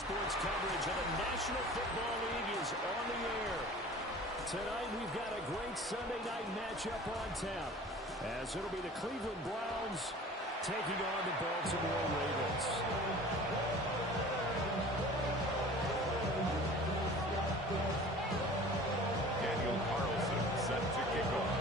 sports coverage of the National Football League is on the air. Tonight we've got a great Sunday night matchup on tap, as it'll be the Cleveland Browns taking on the Baltimore Ravens. Daniel Carlson set to kick off.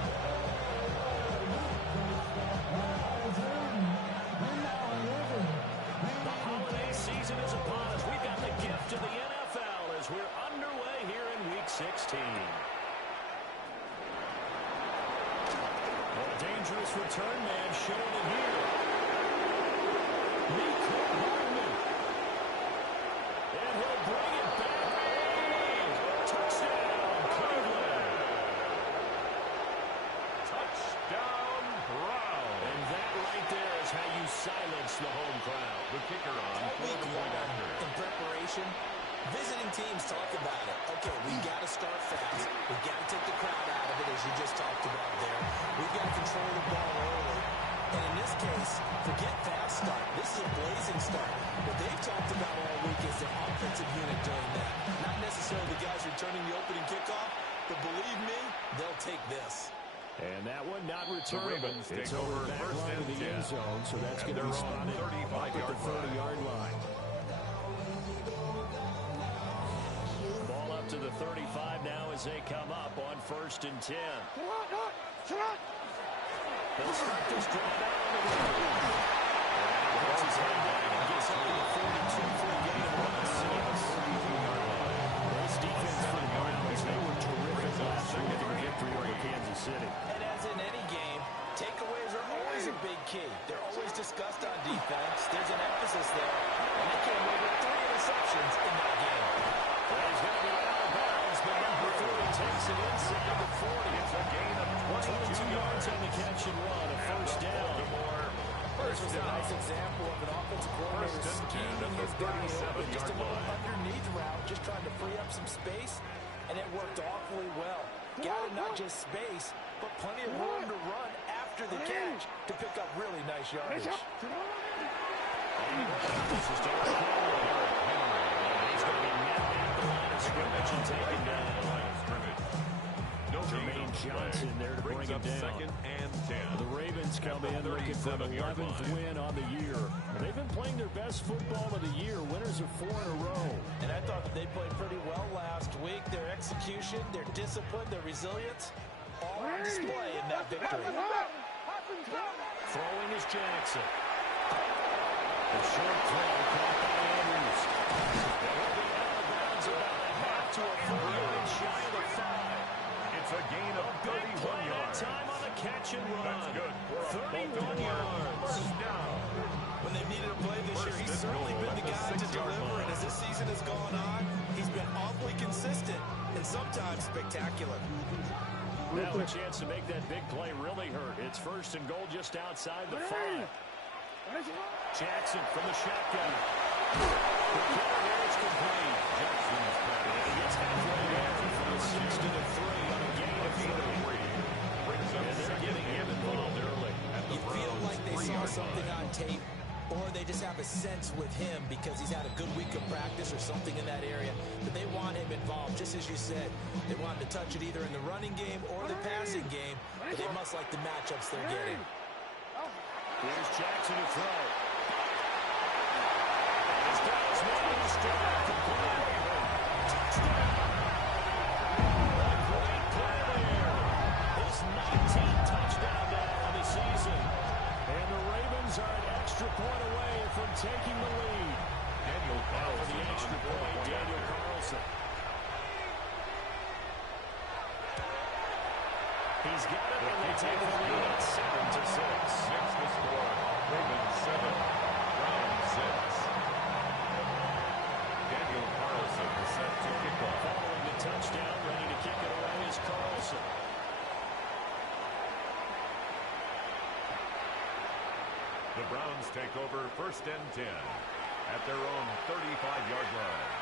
The holiday season is upon us. We've got the gift of the NFL as we're underway here in Week 16. A dangerous return man showing it here. And he'll bring it back. Touchdown, Cleveland. Touchdown, Browns. And that right there is how you silence the home crowd. The kicker on for the point after. In preparation, visiting teams talk about it. Okay, we got to start fast. We got to take the crowd out of it, as you just talked about there. We've got to control the ball early. And in this case, forget fast start. This is a blazing start. What they've talked about all week is their offensive unit doing that. Not necessarily the guys returning the opening kickoff, but believe me, they'll take this. And that one not returnable. It's over back first line and of the 10. end zone, so that's going to be spotted up at the 30-yard line. Ball up to the 35 now as they come up on 1st and 10. They'll start this drive out on the ground. Puts his head down and gets up to the 42 for a gain of 1 6. This defense for the Browns, they were terrific last week in their victory over Kansas City. And as in any game, takeaways are always a big key. They're always discussed on defense. There's an emphasis there. And they came away with 3 interceptions in that game. He's going to be out of bounds, but number 40 takes it inside the 40. It's a gain of 22 yards on the catch and run, a first down. This was a nice example of an offensive coordinator scheming his downhill with just a little underneath route, just trying to free up some space, and it worked awfully well. Got it not just space, but plenty of room to run after the catch to pick up really nice yardage. This is Derek Henry. He's going to be met at the line of scrimmage and taken down. Jermaine Johnson there to bring him down. 2nd and 10. The Ravens come in looking for an 11th win on the year. They've been playing their best football of the year, winners of 4 in a row. And I thought that they played pretty well last week. Their execution, their discipline, their resilience, all on display in that victory. Throwing is Jackson. The short throw caught by Andrews. They'll be out of bounds about a half to a 4-yard shy of the 5. It's a gain of 31 yards. Time on the catch and run. That's good. 31 yards. First down. When they've needed a play this year, he's certainly been the guy to deliver. And as this season has gone on, he's been awfully consistent and sometimes spectacular. Now a chance to make that big play really hurt. It's 1st and goal just outside the 5. Jackson from the shotgun. The kicker here is complete. Jackson's back. He gets halfway there from the 6 to the 3 on a gain of 3. And they're getting him involved early. You feel like they saw something on tape, or they just have a sense with him because he's had a good week of practice or something in that area that they want him involved. Just as you said, they want him to touch it either in the running game or the passing game, but they must like the matchups they're getting. Here's Jackson to throw. This guy's making a strike. Touchdown. A great play there. His 19th touchdown now on the season. And the Ravens are an extra point away from taking the lead. Daniel Carlson for the extra point, Daniel Carlson. He's got it, and they take the lead at 7-6. Next to score, Ravens 7, Browns 6. Daniel Carlson set to kick off. Following the touchdown, ready to kick it away is Carlson. The Browns take over 1st and 10 at their own 35-yard line.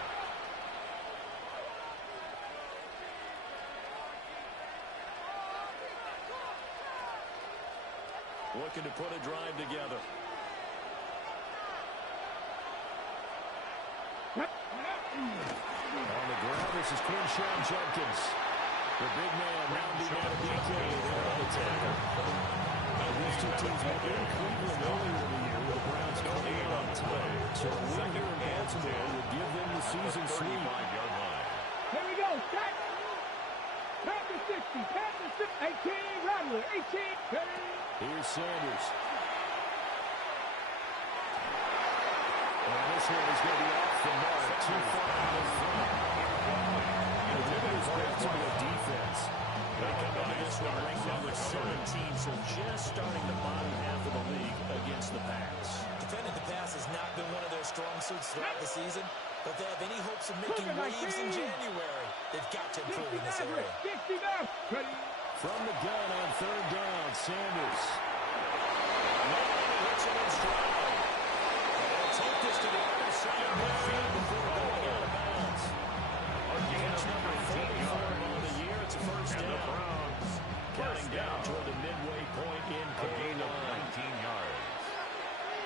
Looking to put a drive together. This is Quinshawn Judkins. The big man rounding out a DK there on the tackle. These two teams met in Cleveland earlier in the year with the Browns coming in on top. So a win here in Baltimore would give them the season sweep. Here we go. Set. Panther 60. Panther 60. 18. Rattler. 18. Ready. Here's Sanders. And this one is going to be off the mark. Too far out in front. Look at this Baltimore defense. They come into this one ranked number 17, so just starting the bottom half of the league against the pass. Defending the pass has not been one of their strong suits throughout the season, but they have any hopes of making waves in January. They've got to improve in this area. 60 back. Ready. From the gun on third down, Sanders. Hits him in stride. They'll take this to the other side of midfield before going out of bounds. Catch number 44 on the year. It's a first down. The Browns Counting down toward the midway point in a gain of 19 yards.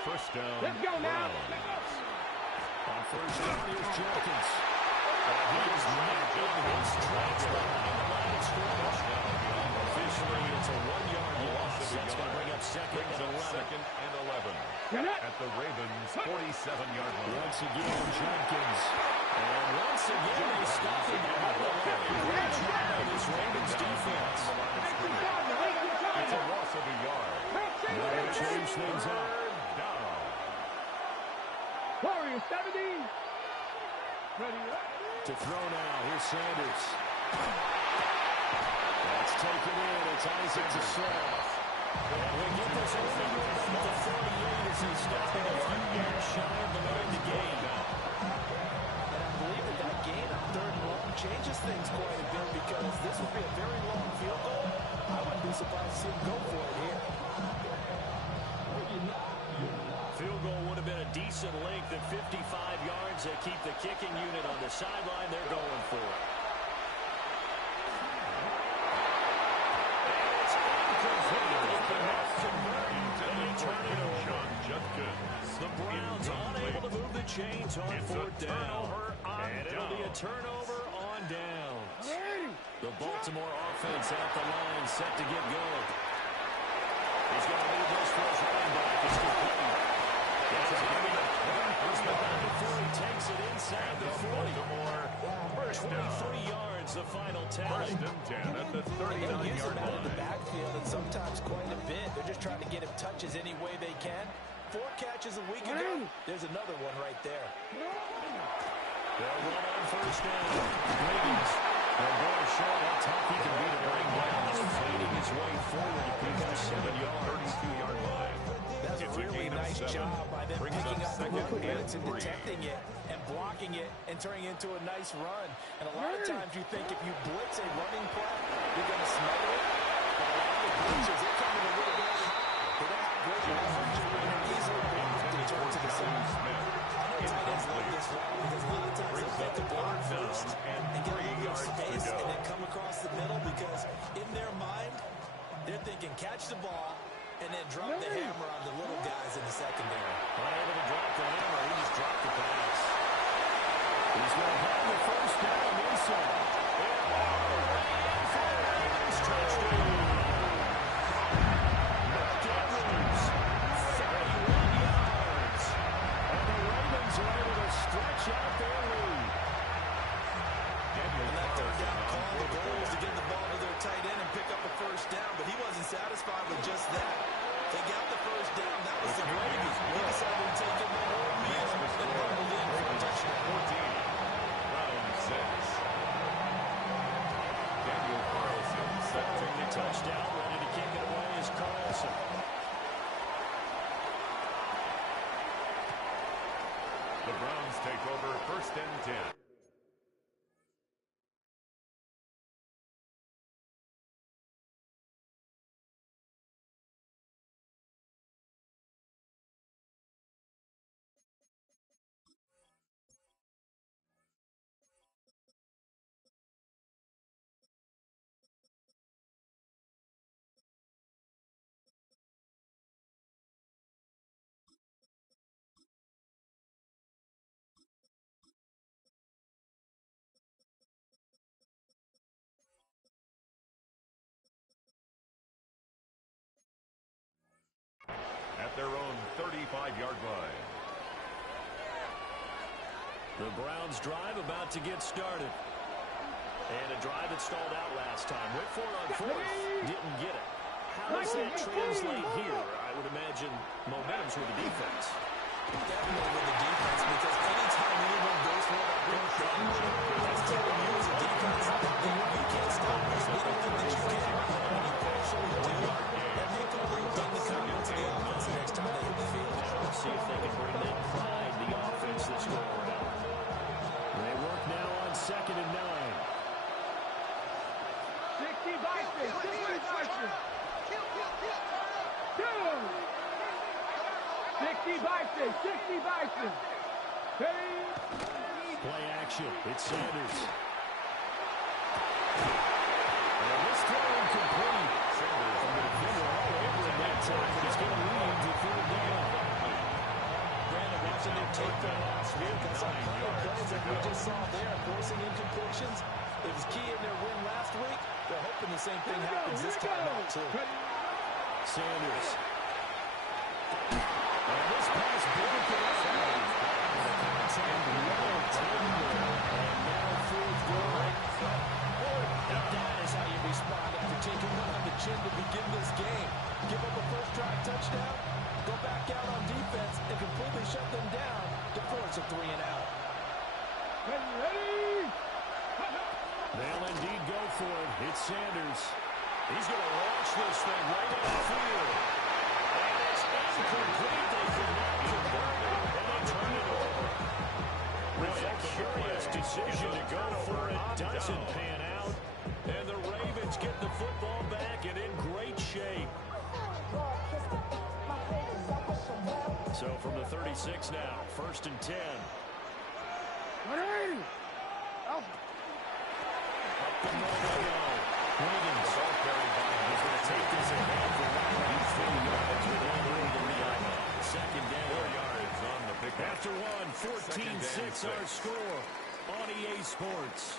First down. Let's go now. On first down, here's Judkins. He is not in his tracks behind the line of scrimmage. Officially, it's a 1-yard loss. That's going to bring up second and 11. Second and 11. At the Ravens' 47-yard line. Once again, Judkins. And once again, they stop him behind the line. Great job by this Ravens defense. It's a loss of a yard. They'll change things up. Down. Warriors 17. Ready. To throw now, here's Sanders. That's taken in. It's Isaac to Seth. And we get this over to 48 as he's stopping a 1 yard shy of the line to gain. And I believe that gain on third and long changes things quite a bit because this would be a very long field goal. I wouldn't be surprised to see him go for it here. Field goal would have been a decent length at 55 yards. They keep the kicking unit on the sideline. They're going for it. And it's incomplete. The Browns unable to move the chains on fourth down. And it'll be a turnover on downs. The Baltimore offense at the line, set to get going. He's going to leave this for his running back. It's complete. Before he takes it inside the 40. 23 yards, the final tally. First and 10 at the 39-yard out of the line. backfield and sometimes quite a bit. They're just trying to get him touches any way they can. 4 catches a week ago. There's another one right there. They'll run on first down. Wiggins. And boy, show how tough he can be to bring down. He's fading his way forward to pick up 7 yards. 32-yard line. That's a really nice job by them picking up the run blitz and detecting it and blocking it and turning it into a nice run. And a lot of times you think if you blitz a running play, you're going to smother it. But a lot of the blitzes, they're coming a little bit high. They don't have great leverage and easily blocked to turn to the side. Tight ends love this route because a lot of times they'll get the block first and get a little bit of space and then come across the middle because in their mind, they're thinking catch the ball and then drop the hammer on the little guys in the secondary. Unable to drop the hammer, he just dropped the pass. He's going to have the first down inside. Touchdown. Mark Andrews, 31 yards. And the Ravens are able to stretch out their lead. And that third down call, the goal was to get the ball to their tight end and pick up a first down, but he wasn't satisfied with just that. They got the first down. That was the gravy. He decided to take in the whole meal and rumbled in for a touchdown. 14. Round 6. Daniel Carlson set to The touchdown, ready to kick it away is Carlson. The Browns take over first and 10. 35-yard line. The Browns drive about to get started. And a drive that stalled out last time. Went for it on fourth. Didn't get it. How does that translate here? I would imagine momentum's with the defense. Definitely with the defense, because anytime anyone goes for that big damage, that's telling you as a defense that you can't stop us. We don't think that you can. And you partially do. And they can bring the confidence of the offense the next time they hit the field. Let's see if they can bring that pride, the offense this go around. They work now on 2nd and 9. 60 Bison, 60 Bison. 60 Bison, 60 Bison. Play action. It's Sanders. And this throw incomplete. Sanders from the defender all over it that time, but it's going to lead to 3rd down. Brandon, watching their tape from last week, I saw plenty of plays like we just saw there, forcing incompletions. It was key in their win last week. They're hoping the same thing happens this time out, too. Sanders. And this pass broken up. Contact well tender. And now 4th down. Now that is how you respond after taking one on the chin to begin this game. Give up a first-drive touchdown, go back out on defense, and completely shut them down to force a 3-and-out. They'll indeed go for it. It's Sanders. He's going to launch this thing right down the field. And it's incomplete. They cannot convert it, and they turn it over. Really a curious decision to go for it. Doesn't pan out. And the Ravens get the football back and in great shape. So from the 36 now, 1st and 10. Up the middle they go. Wiggins. He's going to take this ahead for 1 yards with all room in the eye. 2nd down. 4 yards on the pickup. After one, 14-6 our score on EA Sports.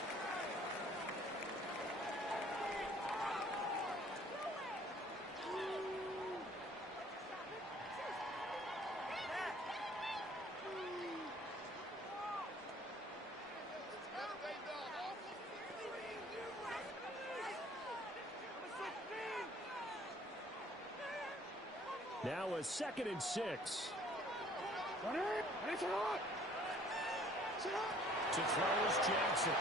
Now a 2nd and 6. To throw is Jackson.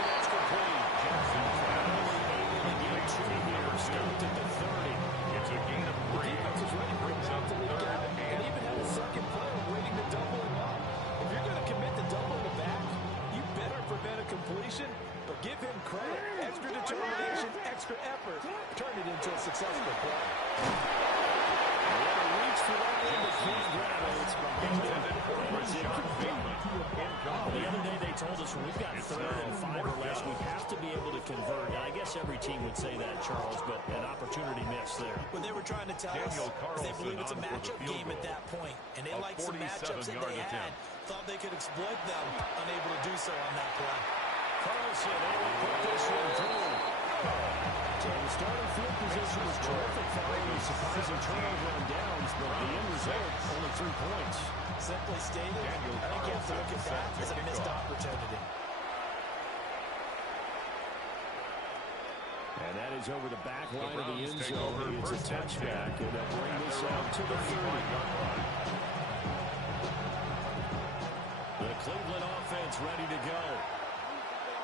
That's complete. Jackson's only able to get 2 here. Stopped at the 30. It's a gain of 3. The defense is ready for him to leak out and even have a second player waiting to double him up. If you're going to commit to doubling the back, you better prevent a completion, but give him credit. Extra determination, extra effort. Turn it into a successful play. The other day they told us when we've got 3rd and 5 or less, we have to be able to convert. And I guess every team would say that, Charles, but an opportunity missed there. What they were trying to tell us is they believe it's a matchup game at that point, and they like some matchups that they had. Thought they could exploit them, unable to do so on that play. Carlson able to put this one through. So the starting field position was terrific following a surprising turnover on downs, but the end result, only 3 points. Simply stated, I think you have to look at that as a missed opportunity. And that is over the back line of the end zone. It's a touchback, and they'll bring this out to the 30. The Cleveland offense ready to go.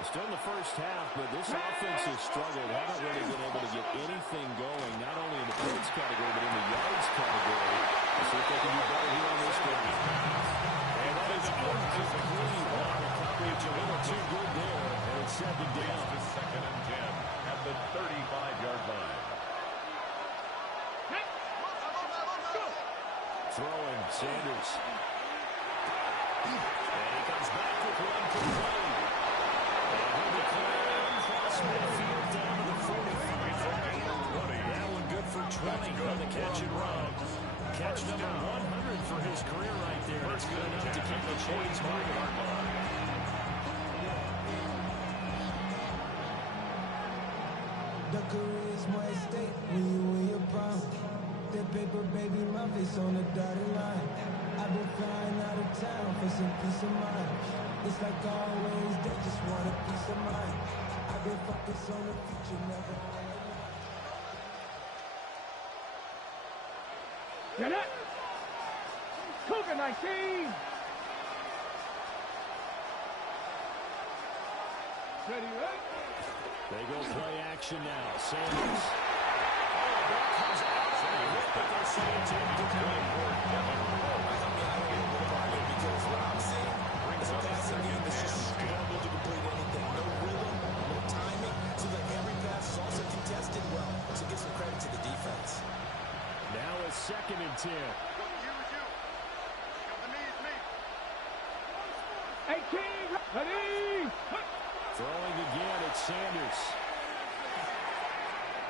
Still in the first half, but this offense has struggled. Haven't really been able to get anything going, not only in the points category, but in the yards category. Let's see if they can do better here on this game. And that is incomplete. Wow, the coverage a little too good there. And it's 2nd down. To 2nd and 10 at the 35-yard line. Throwing, Sanders. And he comes back with one complete. That one good for 20 on the catch and run. Catch number 100 for his career right there. That's good enough to keep the chains moving. The charisma at stake when you in your prime. that paper, baby, my face on the dotted line. I've been flying out of town for some peace of mind. It's like always, they just want a piece of mind. I've been focused on the future, never on the line. Get it! Cougar 19! Ready, right? They go play action now. Sanders. Oh, that comes out. But they're saying it's incomplete. Because what I'm seeing is a passing game that's just struggled to complete anything. No rhythm, no timing. Seems like every pass is also contested well. So give some credit to the defense. Now a 2nd and 10. 18, ready! Throwing again, it's Sanders.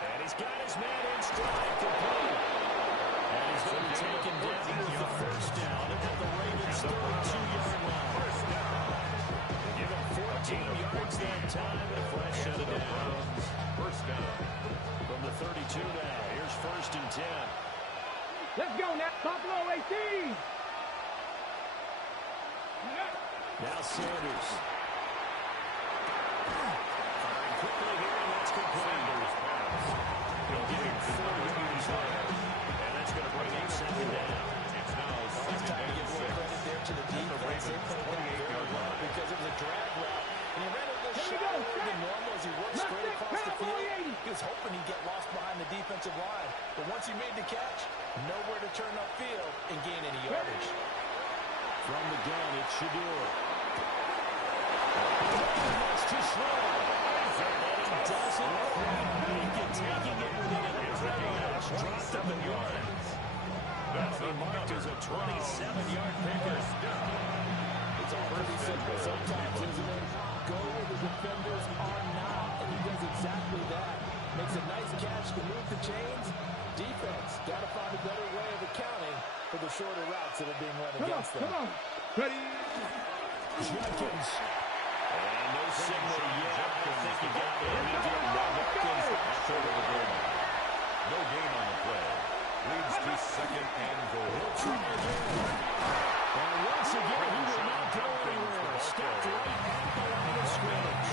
And he's got his man in stride, complete. And he's going to be taken down with the first down at the Ravens' 32-yard line. First down. Give him 14 yards that time and a fresh set of downs. First down. From the 32 now, here's 1st and 10. Let's go now, Buffalo 18! Now Sanders. Firing quickly here, and that's complete. He'll give him 4 yards there. And that's going to bring him 2nd down. It's now It's time to give more credit there to the defense. They played that very well because it was a drag route. And he ran a little shallower than normal as he worked straight across the field. He was hoping he'd get lost behind the defensive line. But once he made the catch, nowhere to turn upfield and gain any yardage. From the gun, it's Shador. That's too slow. And he doesn't quite make it, taking it within an incredible 27 yards. That's been marked as a 27-yard pickup. It's all pretty simple sometimes, isn't it? Go where the defenders are not, and he does exactly that. Makes a nice catch to move the chains. Defense got to find a better way of accounting for the shorter routes that are being run against them. Come on, ready? Jenkins. And no signal yet. I think he got it. He did. Jenkins that's over the goal line. No gain on the play. Leads to 2nd and goal. He'll try again. And once again, he will not go anywhere. Stepped right at the line of scrimmage.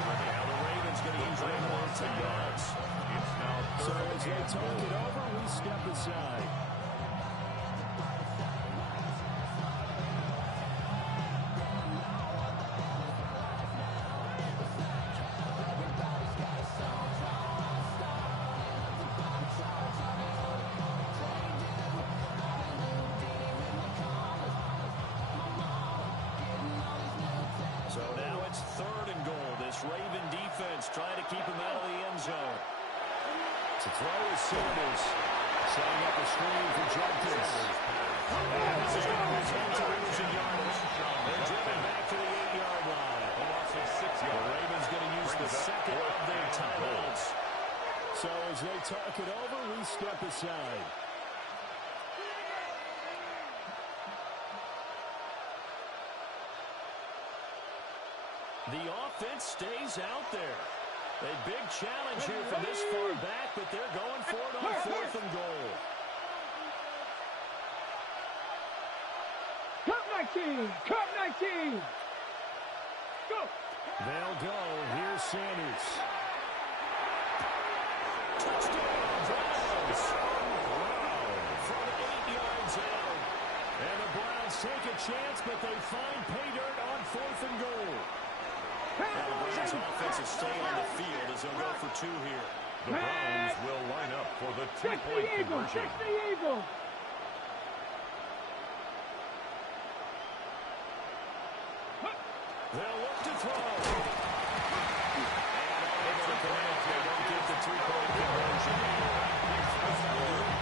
Now the Ravens going to use right more 10 yards. It's now So as they talk it over, we step aside. So now it's 3rd and goal. This Raven defense trying to keep him out of the end zone. To throw is Sanders. Setting up a screen for Jenkins. This is going to return to losing yardage. They're driven back to the 8-yard line. a loss of 6 yards. The Ravens going to use the second of their timeouts. So as they talk it over, we step aside. The offense stays out there. A big challenge here from this far back, but they're going for it on 4th and goal. Cup 19! Cup 19! Go! They'll go. Here's Sanders. Touchdown, Browns! From 8 yards out. And the Browns take a chance, but they find pay dirt on 4th and goal. Now the Browns offense is staying on the field as they'll go for 2 here. The Browns will line up for the 2-point conversion. Check the Eagle! They'll look to throw. And able to connect. They don't get the 2-point conversion.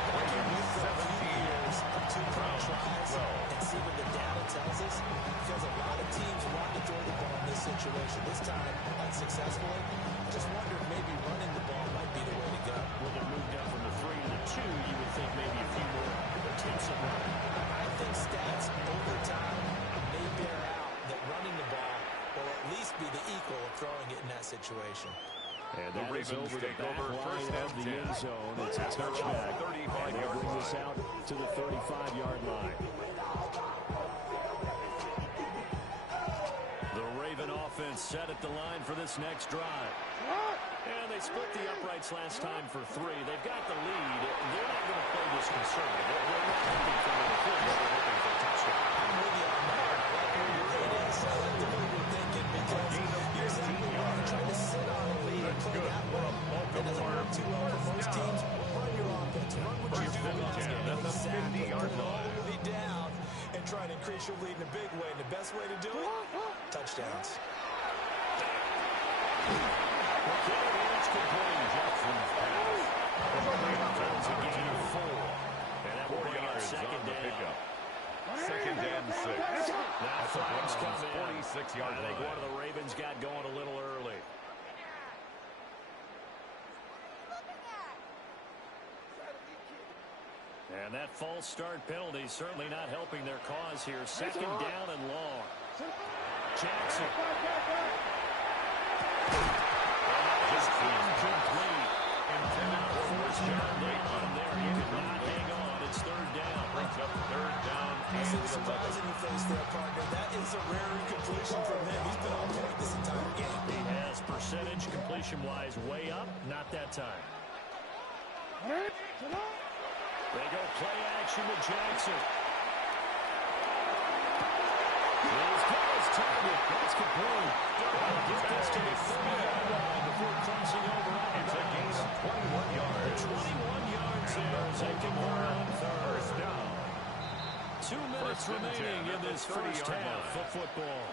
Working with 7 years of 2-point tries and see what the data tells us. Because a lot of teams want to throw the ball in this situation. This time, unsuccessfully. I just wonder if maybe running the ball might be the way to go. Well, they're moved down from the 3 to the 2. You would think maybe a few more attempts at running. I think stats over time may bear out that running the ball will at least be the equal of throwing it in that situation. And The that is Ravens over the take back over line first of and the 10. end zone. It's a At their own touchback. 35-yard They'll bring this line. out to the 35-yard line. The Raven offense set at the line for this next drive. And they split the uprights last time for 3. They've got the lead. They're not going to play this conservative. They're not looking for a field goal. They're looking for a touchdown. I'm with you on that. It is selectively we're thinking because you're exactly right. You're trying to sit on a lead and play that way. That doesn't work too well for most teams. Run your offense. Run what you do best. Exactly. Put it all the way down and try to increase your lead in a big way. And the best way to do it, touchdowns. Jackson's pass. Turns a gain of 4. And that will bring up second down. Second and 6. Now flags come in. 46-yard line. I think one of the Ravens got going a little early. And that false start penalty certainly not helping their cause here. Second down and long. Jackson. Just incomplete. Forced down late on there. He could not hang on. It's third down. Brings up third down. I see the surprise in your face there, partner. That is a rare incompletion from him. He's been on point this entire game. He has percentage completion-wise way up. Not that time. They go play action with Jackson. He's got his target. That's complete. Get this to the 30-yard line before crossing over. It's a gain of 21 yards. 21 yards there as they convert on first down. 2 minutes remaining in this first half of football.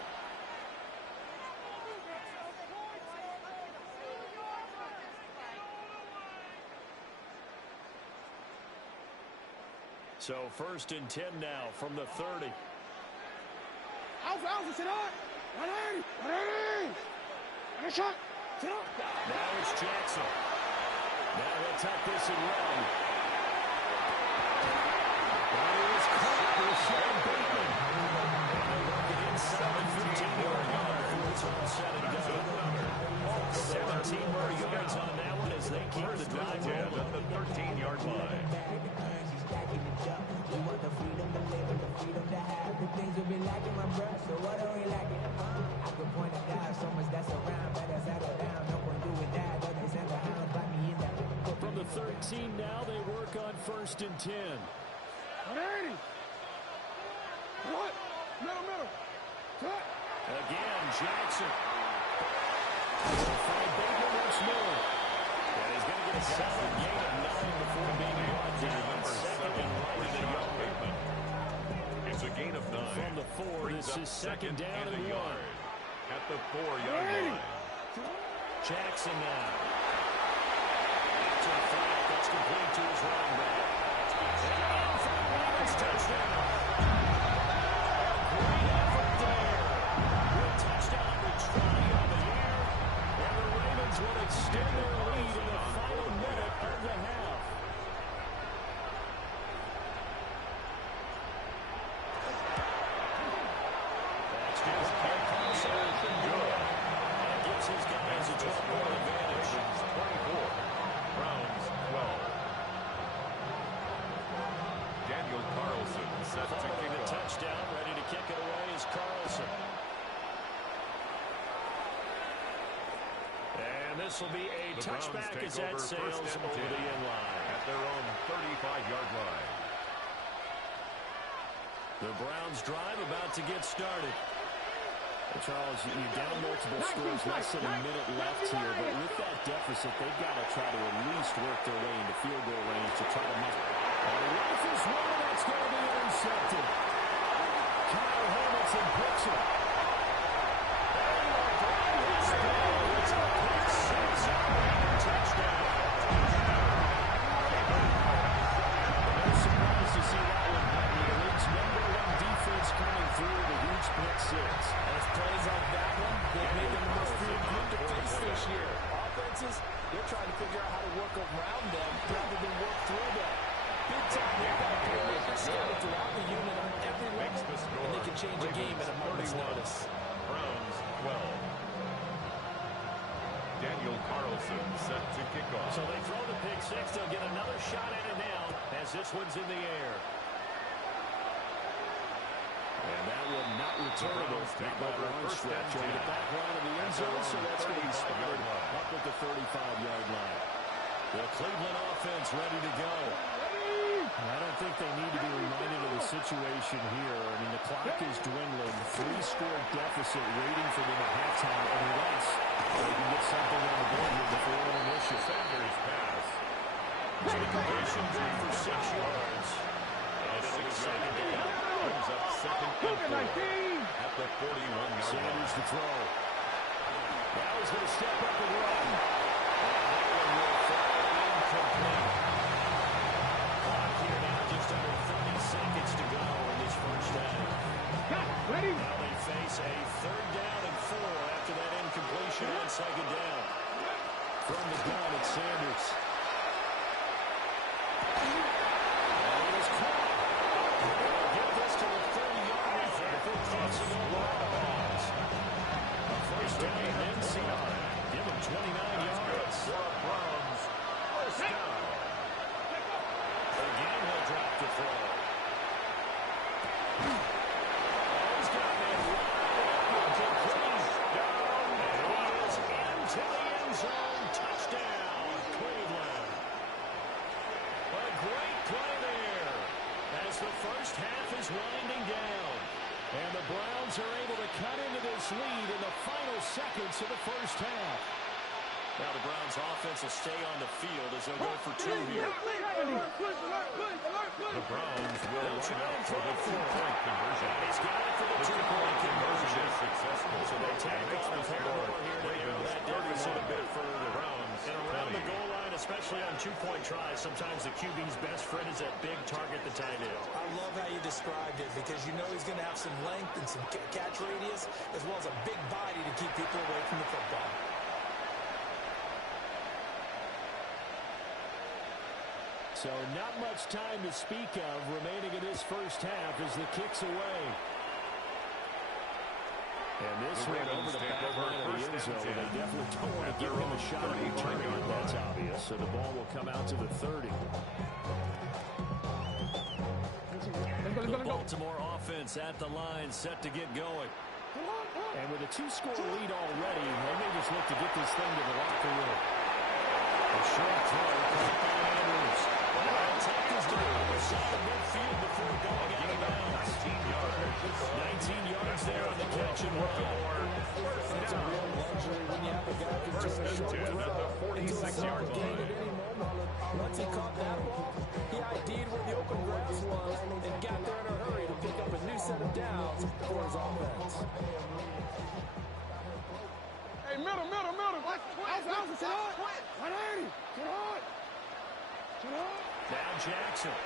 So first and 10 now from the 30. Alpha, sit up. 180. 180. And a shot. Sit up. Now it's Jackson. Now he'll tuck this and run. It was caught with Sean Bateman. And they're working inside the 15-yard line for it's all said and done. 17 more yards on that one as they keep the drive rolling. At the 13-yard line. We want the freedom to live and the freedom to have the things we've been lacking, my brother. So what are we lacking? I could point it out, so much that's around, better settle down. No point doing that, others and the hounds by me in that. From the 13 now, they work on first and 10. 180. What? Middle. Cut. Again, Jackson. Will find Bateman once more. And he's going to get a solid gain of 9 before being brought down. Second and right in the yard. It's a gain of 9. From the 4, this is second down and 1. At the 4-yard line. Jackson now. To the flat, that's complete to his running back. And for the Ravens touchdown. Great effort there. With touchdown every try on the air. And the Ravens will extend their lead in the final minute of the half. That's just good. And gives his guys a 12-point advantage. 24. Browns 12. Daniel Carlson set to Following kick the off. touchdown, ready to kick it away is Carlson. And this will be a The Browns touchback take as that over sails first and over 10 the end line. At their own 35-yard line. The Browns drive about to get started. Charles, you're down multiple scores, less than a minute left here, but with that deficit, they've got to try to at least work their way into field goal range to try to make. And rifles one, that's going to be intercepted. Kyle Hamilton picks it. Touchdown. No surprise to see that one, Bobby. The league's #1 defense coming through with a huge pick 6. And it's plays like that one that made them the most proven group to face this year. Offenses, they're trying to figure out how to work around them rather than work through them. Big-time impact playmakers scattered throughout the unit on every level, and they can change a game at a moment's notice. Browns 12. Daniel Carlson set to kick off. So they throw the pick six. They'll get another shot at it now as this one's in the air. And that will not return. Take over first stretch on the back line of the end zone, so that's going to be spotted up at the 35-yard line. The Cleveland offense ready to go. I don't think they need to be reminded of the situation here. I mean, the clock is dwindling. 3-score deficit waiting for them at halftime unless they can get something on the board here before intermission. Sanders pass. Completion good for 6 yards. A 6-yard gain brings up second and 4 at the 41-yard line. Sanders to throw. Now he's going to step up and run. And that one will fall incomplete. Clock here now just under 30 seconds to go in this first half. Ready? Now they face a 3rd down and 4 after that incompletion on 2nd down. From the gun, it's Sanders. And he is caught. They'll get this to the 30-yard line before crossing over out of bounds. A first down and inside. Give him 29 yards. Browns first down. Again, he'll drop the throw. He's got that wide complete. And he is into the end zone. Touchdown, Cleveland. A great play there as the first half is winding down. And the Browns are able to cut into this lead in the final seconds of the first half. Now the Browns offense will stay on the field as they'll go for 2 here. The Browns will line up for the 2-point conversion. He's got it for the 2-point Conversion conversion. is successful. So they tack on the score here to narrow that deficit a bit further. Browns And around the goal line, especially on 2-point tries, sometimes the QB's best friend is that big target, the tight end. I love how you described it because you know he's going to have some length and some catch radius as well as a big body to keep people away from the football. So not much time to speak of remaining in this first half as the kick's away. And this one over the back line of the end zone. They definitely don't want to give him a shot at returning it. That's obvious. So the ball will come out to the 30. The Baltimore offense at the line set to get going. And with a 2-score lead already, they may just look to get this thing to the locker room. A short throw caught by Andrews. They'll take this to the other side of midfield before going out of bounds. 19 yards there on the catch and run. It's a real luxury when you have a guy who First and 10 at the 46-yard line. Once he caught that ball, he ID'd where the open grass was and got there in a hurry to pick up a new set of downs for his offense. Hey, middle. Sit hard. 180. Sit hard. Now Jackson.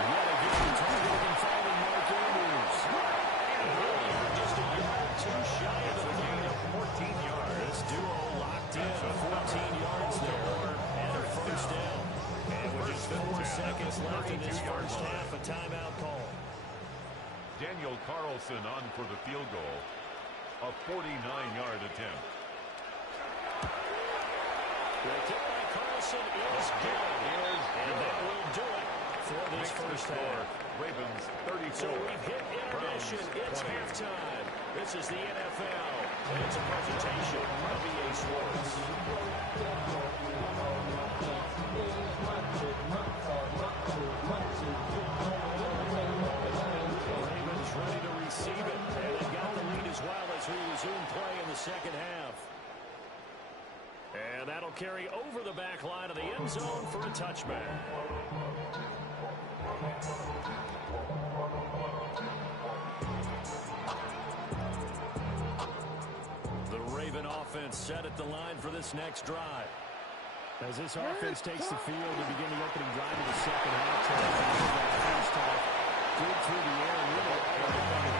Yet again, targeting and finding Mark Andrews. Just a yard too shy of the gain of 14 yards. This duo locked in 14 yards there and a first down. And with just 4 seconds left in this first half, a timeout call. Daniel Carlson on for the field goal. A 49-yard attempt. The kick by Carlson is good. And that will do it for this first half. Ravens 34. So we've hit intermission. It's halftime. This is the NFL. And it's a presentation of EA Sports. Ravens ready to receive it. And they've got the lead as well as we resume play in the second half. And that'll carry over the back line of the end zone for a touchback. The Raven offense set at the line for this next drive. As this offense takes the field to begin the opening drive of the second half. First half, good through the air and really an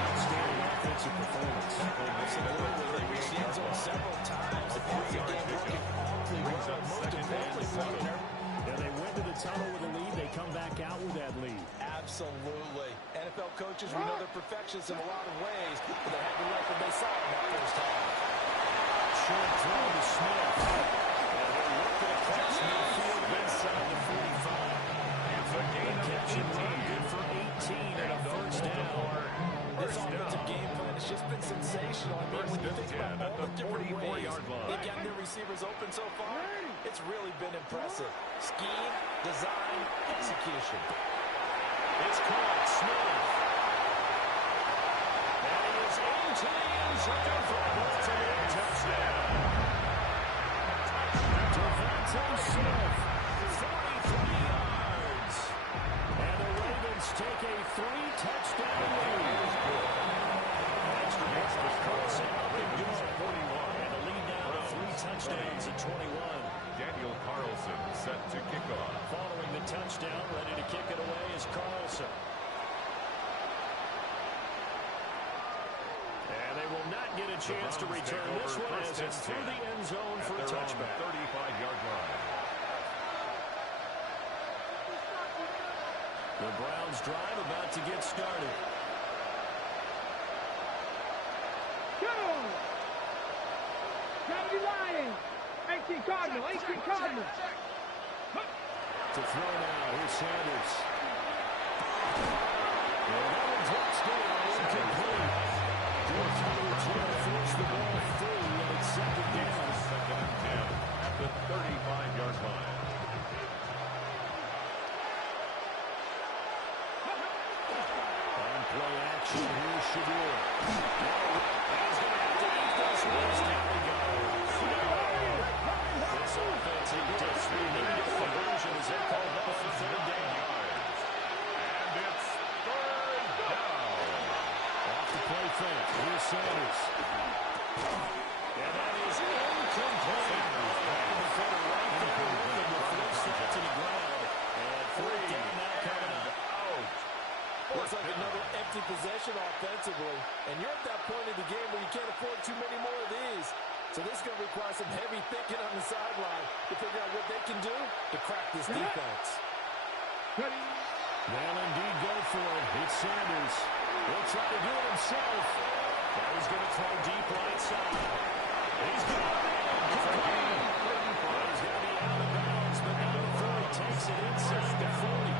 outstanding offensive performance. Absolutely. They reached the end zone several times. The passing game working awfully well. Most importantly, and they went to the tunnel with a lead. They come back out with that lead. Absolutely. NFL coaches, we know they're perfectionists in a lot of ways, but they had to like what they saw in that first half. short throw to Smith. And they're working across midfield inside the 45. It's a game catch and run, good for 18 and a first down. This offensive game plan has just been sensational. I mean, when you think about all the different ways they've gotten their receivers open so far, it's really been impressive. Scheme, design, execution. It's caught. Smith. And he is into the end zone for a multi-man touchdown. Devontae Smith, 43 yards. And the Ravens take a 3-touchdown lead. Extra point for Carlson up and good. 41. And the lead now to 3 touchdowns at 21. Daniel Carlson set to kick off. Following the touchdown, ready to kick it away is Carlson. And they will not get a chance to return this one as it's through the end zone for a touchback. 35-yard line. The Browns drive about to get started. Go! 70 Lions. 18 Cardinal. 18 Cardinal. To throw now. Here's Sanders. And that one drops down. Incomplete. Trying to force the ball through, and it's second down. Second and 10 at the 35-yard line. On play action, here's Shadur. He's going to have to eat those ones. Down he goes. This offense in desperate need of conversion as they call that for third down. And it's third down. Off the play fake. Here's Sanders. And that is incomplete. And the defender right there with him to force that to the ground. And fourth down now coming up. Looks like another empty possession offensively. And you're at that point in the game where you can't afford too many more of these. So this is going to require some heavy thinking on the sideline to figure out what they can do to crack this defense. They'll indeed go for it. It's Sanders. He'll try to do it himself. Now he's going to throw deep right side. He's got it. He's going to be out of bounds, but now before he takes it inside the 40.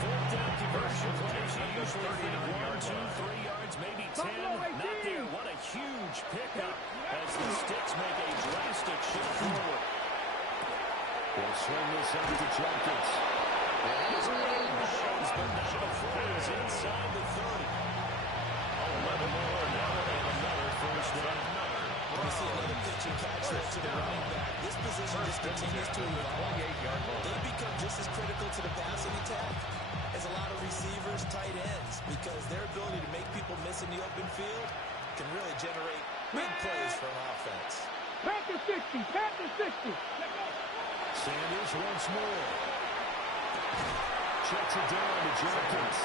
Fourth down conversion plays. You usually think 1, 2, 3 yards, maybe 10. Not there. What a huge pickup as the Sticks make a drastic shift forward. They'll swing this out to Jenkins. He's but not before he's inside the 30. 11 more now and another first down. We see another pitch and catch there to the running back. This position just continues to evolve. They become just as critical to the passing attack as a lot of receivers, tight ends, because their ability to make people miss in the open field can really generate big plays for an offense. Panther 60. Panther 60. Sanders once more. Checks it down to Jenkins.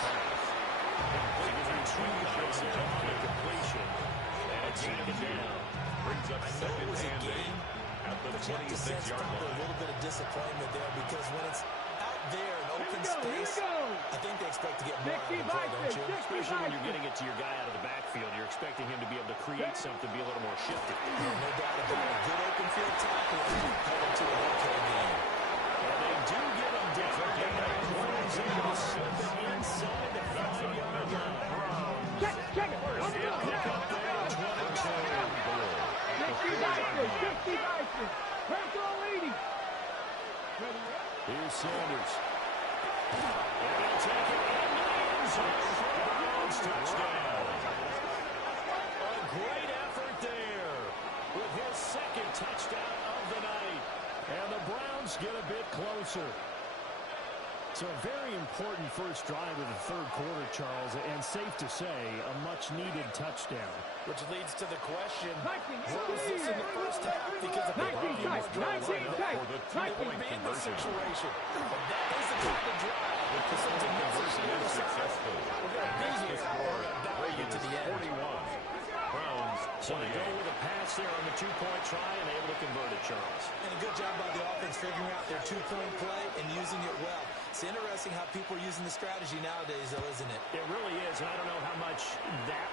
Completing 2 yards on the completion. And second down. Brings up second and 8 at the 26-yard line. A little bit of disappointment there because when it's out there in open space, I think they expect to get more out of the play, don't you? Especially when you're getting it to your guy out of the backfield. You're expecting him to be able to create something, be a little more shifty. No doubt about it. Good open field tackle headed to an okay game. And they do give him down. He's able to slip it inside the 5-yard line. Check it. Pick up there at 22. 50 Bison. Panther leading. Here's Sanders. And he'll take it into the end zone for a Browns touchdown. A great effort there with his second touchdown of the night. And the Browns get a bit closer. So a very important first drive of the third quarter, Charles, and safe to say, a much-needed touchdown. Which leads to the question, what was this in the first half? Because the Browns were driving up for the two-point conversion situation. And that is the kind of drive for something successful. We're going to be here. We're going to bring it to the end. 41. Browns So they go with a pass there on the two-point try and able to convert it, Charles. And a good job by the offense figuring out their two-point play and using it well. It's interesting how people are using the strategy nowadays, though, isn't it? It really is, and I don't know how much that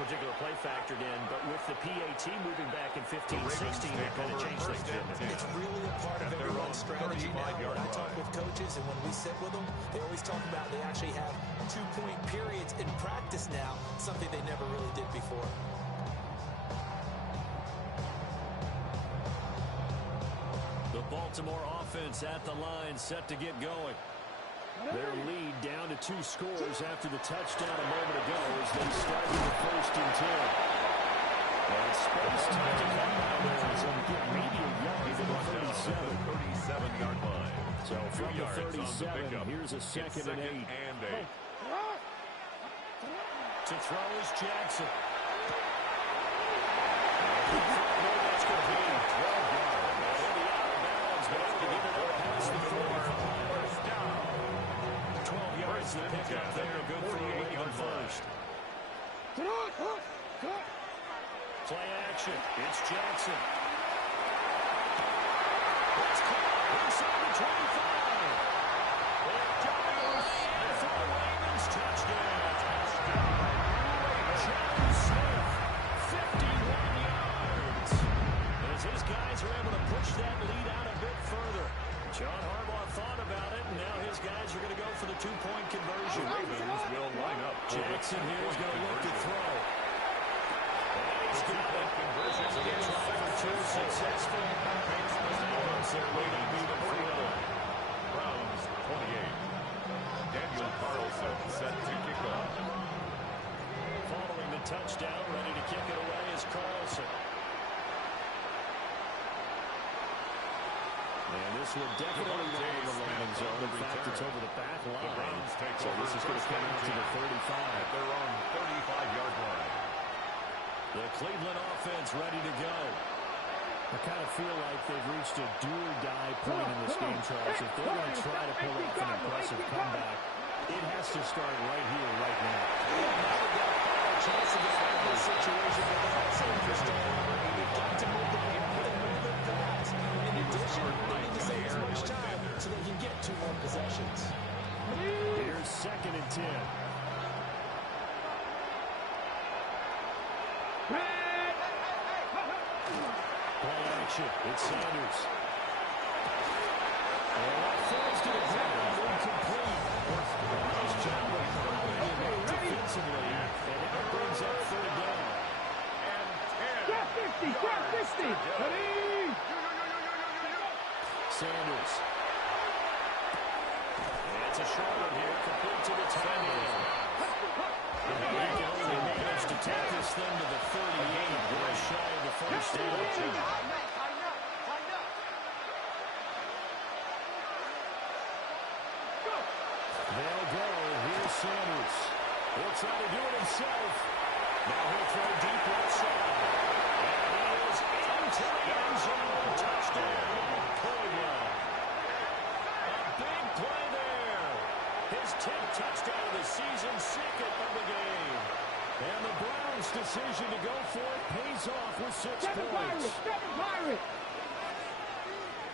particular play factored in, but with the PAT moving back in 15-16, it kind of changed things, didn't it? It's really a part of everyone's strategy now. When I talk with coaches and when we sit with them, they always talk about they actually have 2-point periods in practice now, something they never really did before. The Baltimore offense at the line, set to get going. Their lead down to 2 scores after the touchdown a moment ago as they start with the 1st and 10. And space time to come out there and get maybe a yard to the 37-yard line. So from the 37, here's a 2nd and 8. To throw is Jackson. That's going to be 12 yards. The pickup there, good for a Raven first. Play action. It's Jackson. It's caught inside the 25. They've got it for the Ravens. Touchdown. John Smith, 51 yards. As his guys are able to push that lead out a bit further. John Harbaugh thought about it, and now his guys are going to go for the 2-point conversion. Ravens will line up. Jackson here is going to look to throw. He's got it. Conversion against for 2, successful. Browns are leading to the 49. Browns 28. Daniel Carlson set to kick off. Following the touchdown, ready to kick it away is Carlson. And this will definitely land in the landing zone. In fact, it's over the back line. So this is going to come out to the 35. At their own 35-yard line. The Cleveland offense ready to go. I kind of feel like they've reached a do-or-die point in this game, Charles. If they're going to try to pull off an impressive comeback, it has to start right here, right now. Now they've got a chance to get out of this situation, but they also understand they've got to move the ball and move it fast. In addition, they need to save as much time so they can get 2 more possessions. Here's 2nd and 10. Play action. It's Sanders. And that falls to the ground. Incomplete. Nice job of hurrying him up defensively. And that brings up 3rd down. Grab 50. Ready? Sanders. And it's a short one here. Complete to the tight end. And he can only manage to take this thing to the 38. Just shy of the 1st down. They'll go. Here's Sanders. He'll try to do it himself. Now he'll throw deep left side. And he is into the end zone. Touchdown, Cleveland. A big play there. His 10th touchdown of the season, 2nd of the game. And the Browns' decision to go for it pays off with 6 points.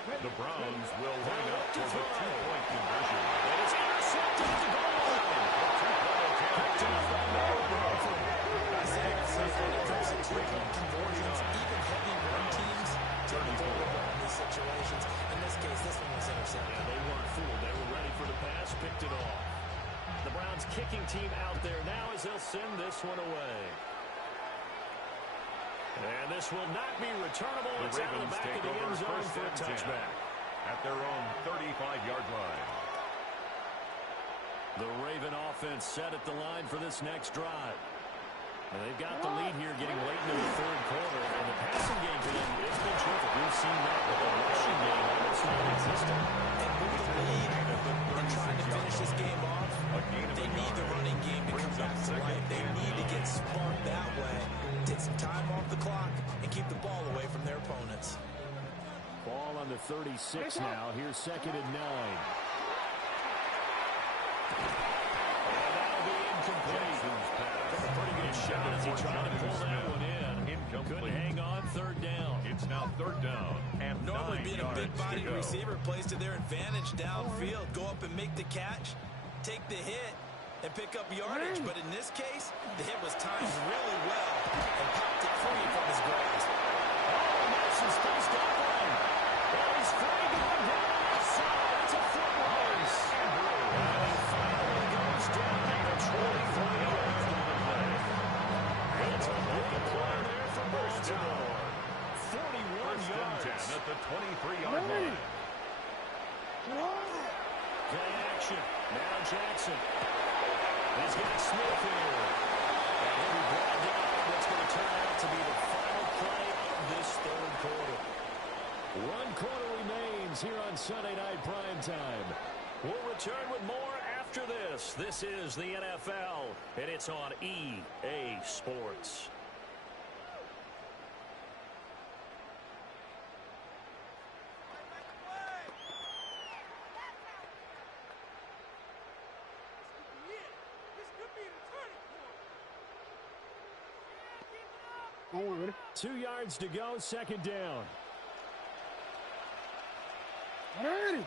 The Browns will line up for the 2-point conversion. And it's intercepted at the goal line. Picked up by Melvin. I say that's something that takes a 2-point conversions. Even heavy run teams turn the ball over in these situations. In this case, this one was intercepted. Yeah, they weren't fooled. They were ready for the pass, picked it off. The Browns kicking team out there now as they'll send this one away. And this will not be returnable. It's out of the back of the end zone for a touchback. At their own 35-yard line. The Raven offense set at the line for this next drive. And they've got the lead here getting late into the 3rd quarter. And the passing game for them, it's been terrific. We've seen that with the rushing game almost non-existent. And with the lead and trying to finish this game off, they need the running game to come back to life. They need to get sparked that way. Take some time off the clock and keep the ball away from their opponents. Ball on the 36 now. Here's 2nd and 9. And that'll be incomplete. Took a pretty good shot as he tried to pull that one in. Couldn't hang on. 3rd down. It's now third down and Normally 9 being a yards big body to go. receiver plays to their advantage downfield. Go up and make the catch, take the hit, and pick up yardage. But in this case, the hit was timed really well and popped it free from his grasp. Oh, Nelson's first down run. And he's free going down the outside. It's a foot race. And he finally goes down at the 23-yard line. It's a big play there for Baltimore. 41 First and yards. 10 at the 23-yard line. Play action. Now Jackson. He's got Smith here. And he'll be brought down on what's going to turn out to be the final play of this third quarter. 1 quarter remains here on Sunday Night Primetime. We'll return with more after this. This is the NFL, and it's on EA Sports. Don't worry, ready? 2 yards to go, second down. Ready.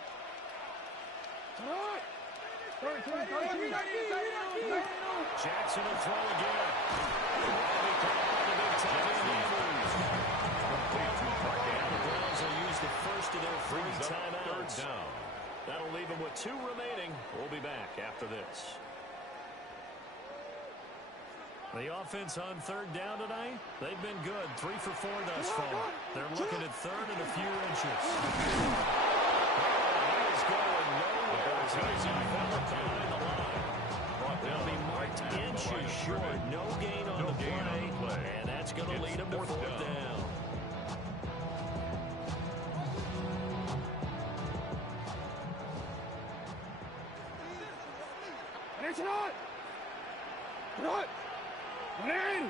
Jackson will throw again. Bobby caught by the big tight end Andrews. And the Browns will use the first of their three timeouts. Third down. That'll leave them with 2 remaining. We'll be back after this. The offense on third down tonight, they've been good. 3 for 4 thus far. They're looking at third and a few inches. He is going nowhere as he's enveloped behind the line. They'll be marked inches short. No gain on the play. And that's going to lead them to fourth down. It's not. What? Ready.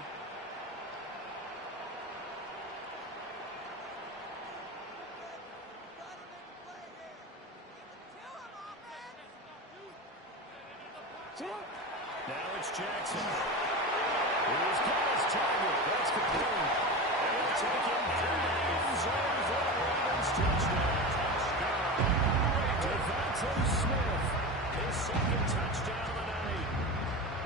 Now it's Jackson. He's got his target. That's complete. And he'll take it in the end zone for the Ravens touchdown. Devontae Smith, his second touchdown of the night.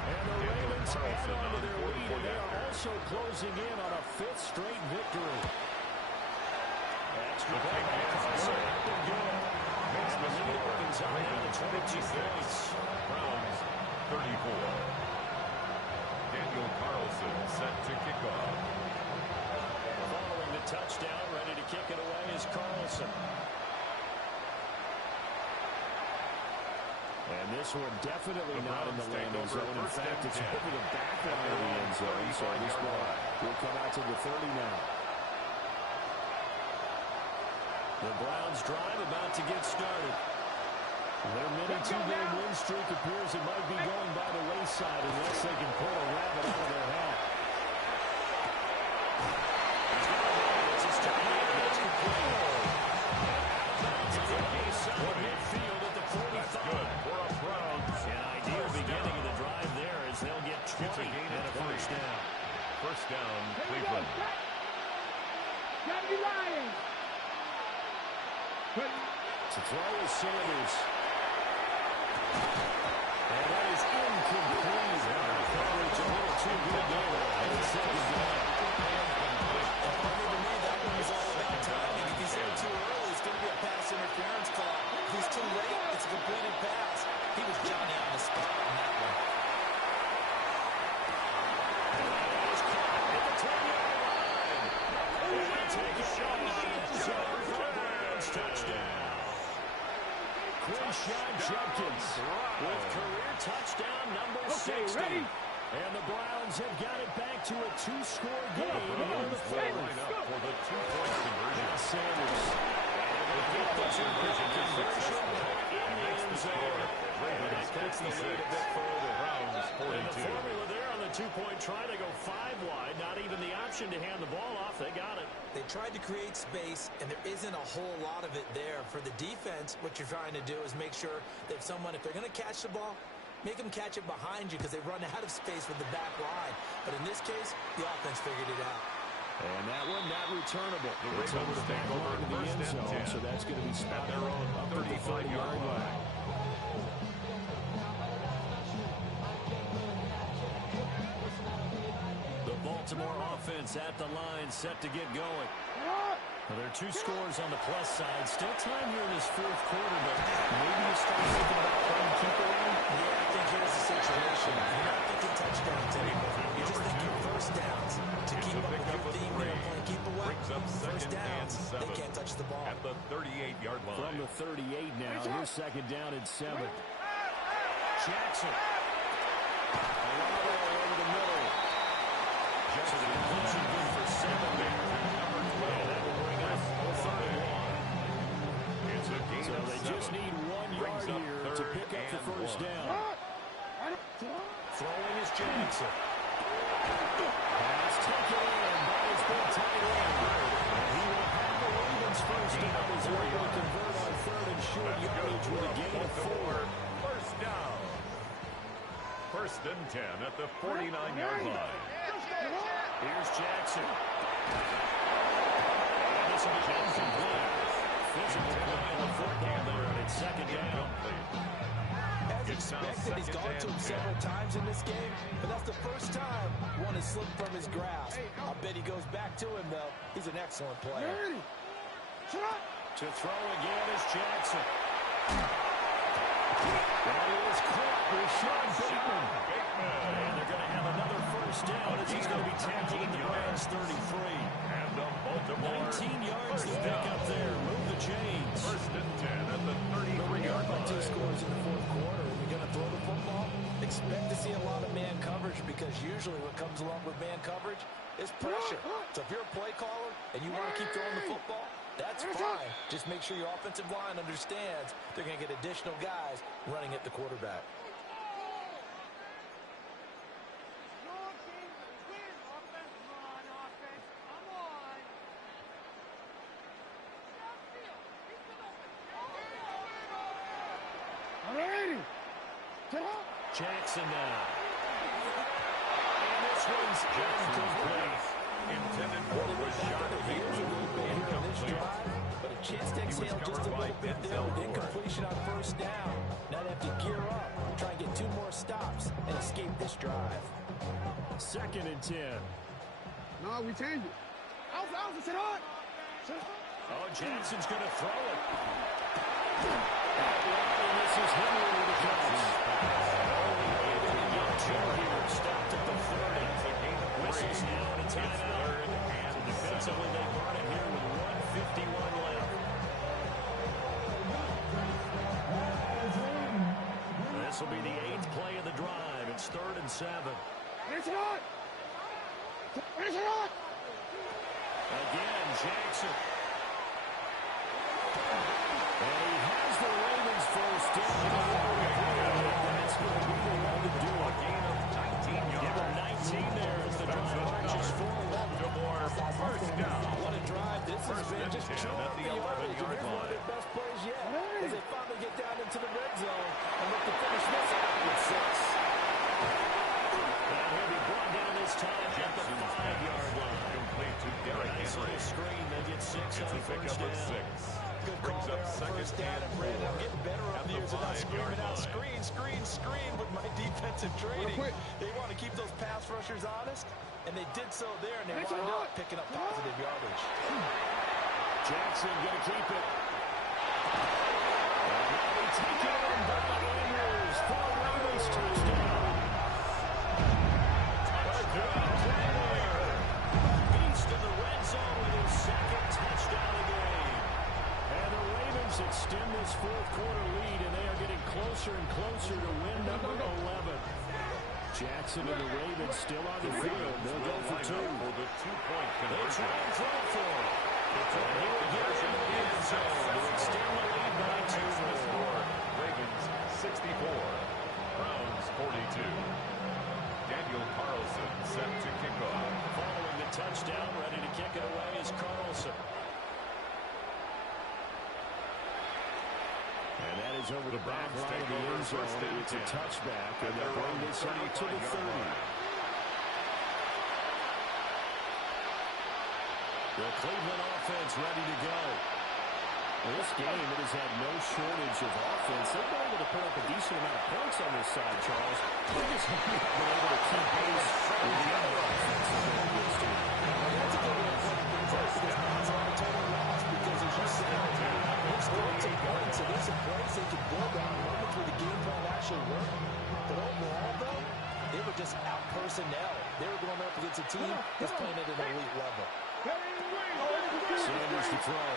And the Ravens add on to their lead, and they are also closing in on a 5th straight victory. Extra point by Carlson. Good. Makes the lead opens up now to 22 points. Browns 34. Daniel Carlson set to kick off. Following the touchdown, ready to kick it away is Carlson. And this one definitely not in the landing zone. In fact, it's over the back line of the end zone. So this ball will come out to the 30 now. The Browns drive about to get started. Their mini 2-game win streak appears it might be going by the wayside unless they can pull a rabbit out of their hat. It's his time. It's complete. Out of bounds at the inside midfield at the 45. Good for a Browns. An ideal beginning of the drive there as they'll get 20 and a first down. First down, Cleveland. Gotta be lying. To throw is Sanders. And that is incomplete. Coverage a little too good there. And it's second down. To me, that one was all about timing. If he's there too early, it's going to be a pass interference call. If he's too late, it's a completed pass. He was Johnny on the spot on that one. He's caught at the 10-yard line. And they take a shot on the zone for the Browns. Touchdown. Quinshon Judkins with career touchdown number 60. Ready? And the Browns have got it back to a 2-score game in the Will fourth. line up for the 2-point conversion. Sanders. The The 2-point conversion is successful. in the end zone. Ravens That's the 56. lead a bit further. Browns And the 42. formula there on the 2-point try to go 5 wide. Not even the option to hand the ball off. They got it. They tried to create space, and there isn't a whole lot of it there. For the defense, what you're trying to do is make sure that if they're going to catch the ball, make them catch it behind you because they run out of space with the back line. But in this case, the offense figured it out. And that one not returnable. The It's over Ravens the back take over line of the first end and zone, 10 so that's going to be at spotted their own up at the 35-yard line. The Baltimore offense at the line, set to get going. Well, there are two scores on the plus side. Still time here in this fourth quarter, but maybe you start thinking about playing keep away. Yeah, I think here's the situation. You're not thinking touchdowns anymore. You're just thinking first downs. To keep up with your theme there, playing keep away, first downs, they can't touch the ball. At the 38-yard line. From the 38 now, here's second down and 7. Jackson. Over the middle. Jackson Completion good for 7 there. Number 12. That will bring us third and 1. It's a gain So of they 7. just need 1 yard here to pick up the first down. Throwing is Jackson. Pass taken in by his big tight end. And he will have the Ravens first down as they're able to convert on third and short yardage with a gain of 4. First down. First and 10 at the 49-yard line. Here's Jackson. And this will be incomplete. Physical play on the football there, and it's second down. As expected, he's gone to him several times in this game, but that's the first time one has slipped from his grasp. I bet he goes back to him, though. He's an excellent player. To throw again is Jackson. That is caught with Sean Bateman. And they're going to have another first down as he's going to be tackled at the Browns 33. And the Baltimore 19 yards to pick up there. Move the chains. First and 10 at the 33-yard By 2 line. scores in the fourth quarter, and you're going to throw the football, expect to see a lot of man coverage because usually what comes along with man coverage is pressure. So if you're a play caller and you want to keep throwing the football, that's fine. Just make sure your offensive line understands they're going to get additional guys running at the quarterback. Jackson now. And this one's incomplete. Intended for Rashad Bateman. Incomplete. But a chance to exhale just a little bit there with incompletion on first down. Now they have to gear up, try and get 2 more stops, and escape this drive. Second and 10. No, we change it. Out, sit on. Oh, Jackson's going to throw it. And this is Henry with the catch. Here, stopped at the 30. Whistles now and a timeout. So defensively, they burn it here with 1:51 left. This will be the 8th play of the drive. It's 3rd and 7. Again, Jackson. And he has the Ravens first down. That's going to be the one to do a gain of 19 yards. Give him 19 there as the drive marches forward. Baltimore first down. What a drive. This has First been and just 10 chewing at up the the yardage. 11-yard Here's one of line. their best plays yet as they finally get down into the red zone and look to finish this out with 6. And he'll be brought down this time at the 5-yard line. Complete to Derrick Nice Henry. little screen. They get 6 It's on a first pickup of down. 6. Good Brings call there up on second first down. and And Brandon, I'm 4 getting better over at the the years of not 5-yard screaming out line. screen with my defensive training. They want to keep those pass rushers honest, and they did so there, and they wound up picking up positive yardage. Jackson going to keep it. And now they take it on by Andrews for a Ravens touchdown. Beast in the red zone with his 2nd touchdown of the game. And the Ravens extend this fourth quarter lead, and they are getting closer and closer to win number 11. Jackson and the Ravens still on the field. They'll go for 2. For the 2-point They conversion. try and throw for it. And he will get it in the end zone to extend the lead by 2 more. Ravens 64. Browns 42. Daniel Carlson set to kick off. Following the touchdown, ready to kick it away is Carlson. And that is over the back line of the end zone. It's a touchback, and they'll bring this out to the 30. The Cleveland offense ready to go. This game, it has had no shortage of offense. They've been able to put up a decent amount of points on this side, Charles. They just haven't been able to keep pace with the other offense they've been against you. That's a good way of putting things like this. It's not a total loss because, as you said, they've scored some points, so there's some plays they can build on, running through the game plan actually work. But overall, though, they were just out personnel. They were going up against a team that's playing at an elite level. Sanders to throw.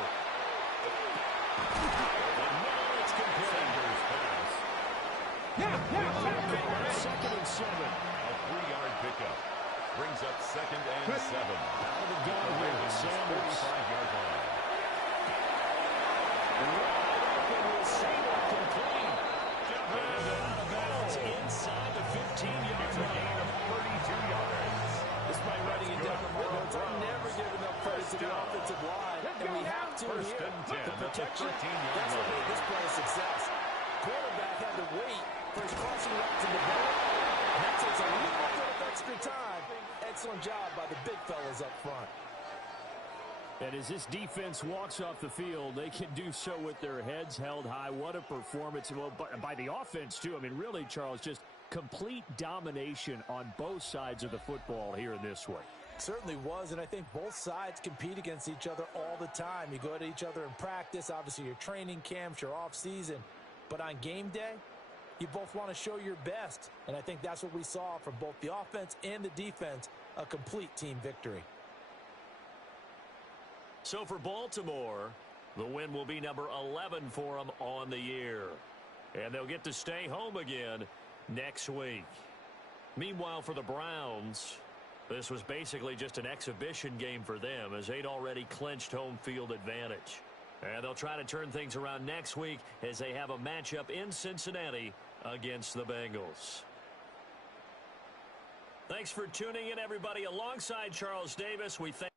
It's complete. Sanders pass. Second and 7. A 3-yard pickup. Brings up 2nd and 7. Out of the gun here with Sanders. 45-yard line. Receiver complete. And out of bounds inside the 15-yard line. 32 yards. Despite running it down the boards, I'm never giving up credit to the offensive line. And we have to First here. and 10 The at the protection, 13-yard that's what line. made this play a success. Quarterback had to wait for his crossing route to develop. And that takes a little bit of extra time. Excellent job by the big fellas up front. And as this defense walks off the field, they can do so with their heads held high. What a performance. Well, by the offense, too. I mean, really, Charles, just complete domination on both sides of the football here in this one. Certainly was, and I think both sides compete against each other all the time. You go at each other in practice, obviously your training camps, your off-season. But on game day, you both want to show your best. And I think that's what we saw from both the offense and the defense, a complete team victory. So for Baltimore, the win will be number 11 for them on the year. And they'll get to stay home again next week. Meanwhile, for the Browns, this was basically just an exhibition game for them as they'd already clinched home field advantage. And they'll try to turn things around next week as they have a matchup in Cincinnati against the Bengals. Thanks for tuning in, everybody. Alongside Charles Davis, we thank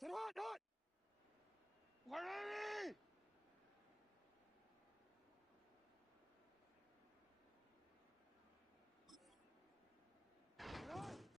Sit hot, hot.